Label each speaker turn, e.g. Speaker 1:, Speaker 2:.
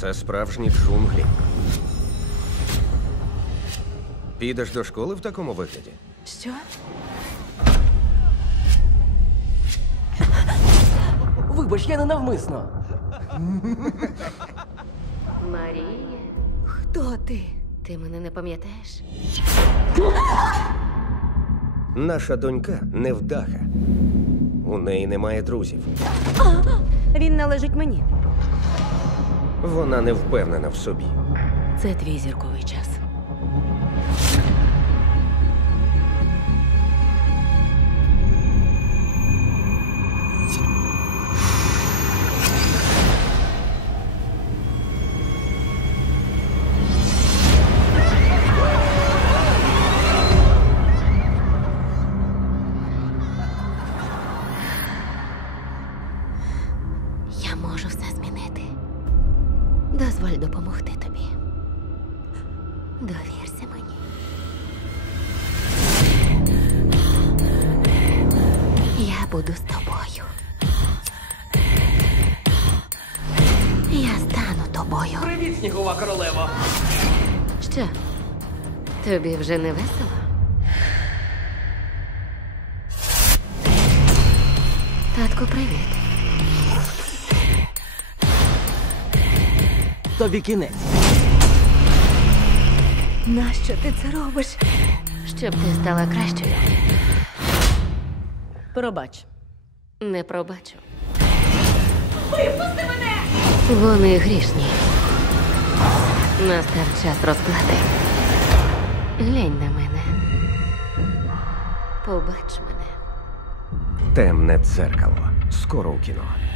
Speaker 1: Це справжні джунглі. Підеш до школи в такому вигляді?
Speaker 2: Що?
Speaker 3: Вибач, я ненавмисно.
Speaker 4: Марія,
Speaker 2: Хто ти?
Speaker 4: ти мене не пам'ятаєш?
Speaker 1: Наша донька невдаха. У неї немає друзів.
Speaker 4: Він належить мені.
Speaker 1: Вона не впевнена в собі.
Speaker 4: Це твій зірковий час. Я можу все змінити. Дозволь допомогти тобі. Довірся мені. Я буду з тобою. Я стану тобою.
Speaker 3: Привіт, снігова королева.
Speaker 4: Що? Тобі вже не весело? Татку, привіт.
Speaker 3: Тобі кінець.
Speaker 2: Нащо ти це робиш?
Speaker 4: Щоб ти стала кращою.
Speaker 2: Пробач.
Speaker 4: Не пробачу. Випусти мене! Вони грішні. Настав час розплати. Глянь на мене. Побач мене.
Speaker 1: Темне дзеркало. Скоро у кіно.